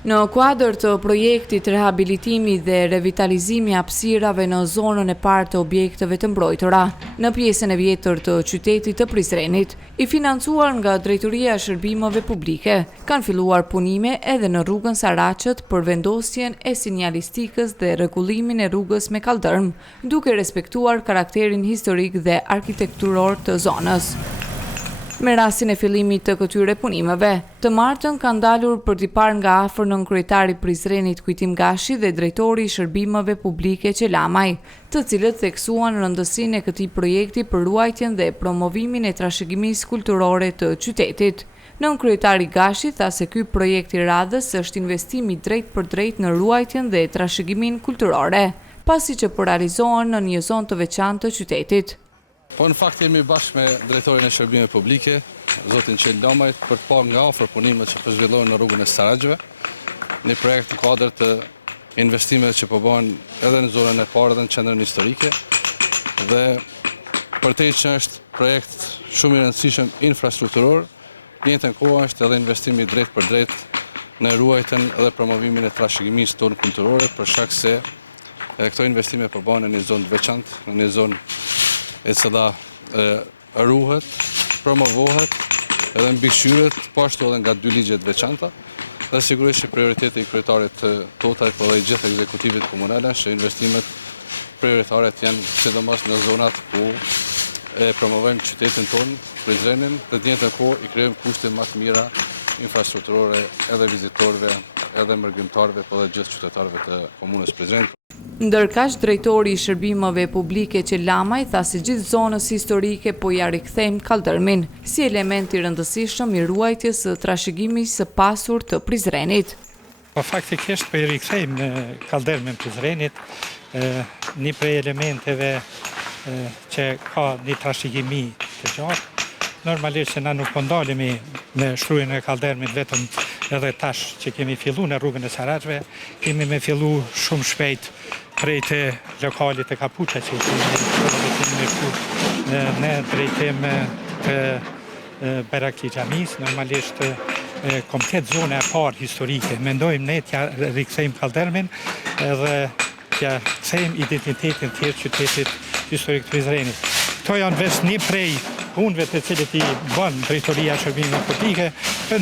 Në kuadër të projektit rehabilitimi dhe revitalizimi hapësirave në zonën e parë të objekteve të mbrojtura, në pjesën e vjetër të qytetit të Prizrenit, i financuar nga Drejtoria e Shërbimeve Publike, kanë filluar punime edhe në rrugën Saraqët për vendosjen e sinjalistikës dhe rregullimin e rrugës me kaldërm, duke respektuar karakterin historik dhe arkitekturor të zonës. Me rastin e fillimit të këtyre punimeve, të martën kanë dalur për t'i parë nga afër nënkryetari i Prizrenit Kujtim Gashi dhe drejtori i Shërbimeve Publike Qelamaj, të cilët theksuan rëndësinë e këtij projekti për ruajtjen dhe promovimin e trashëgimisë kulturore të qytetit. Nënkryetari Gashi tha se ky projekt i radhës është investimi drejt për drejt në ruajtjen dhe trashëgiminë kulturore, pasi që po realizohen në një zonë të veçantë të qytetit. Po në fakt jemi bashkë me drejtorin e Shërbimeve Publike, zotin Qel Lamaj, për të parë nga afër punimet që po zhvillohen në rrugën e Saraqëve, një projekt në kuadër të investimeve që po bëhen edhe në zonën e parë dhe në qendrën historike, dhe përtej që është projekt shumë i rëndësishëm infrastrukturor, në të njëjtën kohë është edhe investimi drejt për drejt në ruajtjen dhe promovimin e trashëgimisë tonë kulturore, për shkak se këto investime po bëhen në një zonë të veçantë, në një zonë e cila ruhet, promovohet edhe mbikëqyret, po ashtu edhe nga dy ligje të veçanta, dhe sigurisht që prioriteti i kryetarit Totaj po dhe i gjithë ekzekutivit komunal është që investimet prioritaret janë sidomos në zonat ku promovojmë qytetin tonë, Prizrenin, dhe të njëjtën kohë i krijojmë kushte më të mira infrastrukturore edhe vizitorëve, edhe mërgimtarëve, po dhe gjithë qytetarëve të komunës Prizrenit. Ndërkaq drejtori i Shërbimeve Publike Qelamaj tha se gjithë zonës historike po ja rikthejmë kaldërmin si element i rëndësishëm i ruajtjes së trashëgimisë së pasur të Prizrenit. Po faktikisht po i rikthejmë kaldërmin Prizrenit, një prej elementeve që ka një trashëgimi të gjatë. Normalisht që na nuk po ndalemi me shtrujën e kaldërmit vetëm edhe tash që kemi fillu në rrugën e Saraqëve, kemi me fillu shumë shpejt prej të lokalit të Kapuqa që kemi në drejtim të Berakli Xhamis, normalisht komplet zona e parë historike. Mendojmë ne t'ja rikthejmë kaldërmin edhe t'ja kthejmë identitetin të qytetit historik të Prizrenit. Këto janë veç një prej punëve të cilët i bën Drejtoria e Shërbimeve Publike,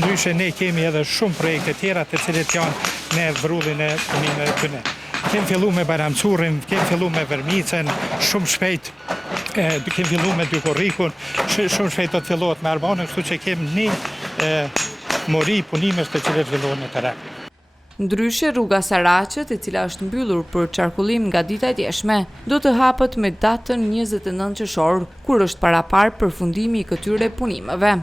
ndryshe ne kemi edhe shumë projekte tjera të cilët janë në vrrullin e punimeve tyne. Kemi fillu me Bajramcurin, kemi fillu me Vermicën, shumë shpejt kemi fillu me Dykorrikun, shumë shpejt do të fillohet me Arbanën, kështu që kemi një mori punimesh të cilët zhvillohen në teren. Ndryshe rruga Saraqët, e cila është mbyllur për qarkullim nga dita e djeshme, do të hapet me datën 29 qershor, kur është parapar përfundimi i këtyre punimeve.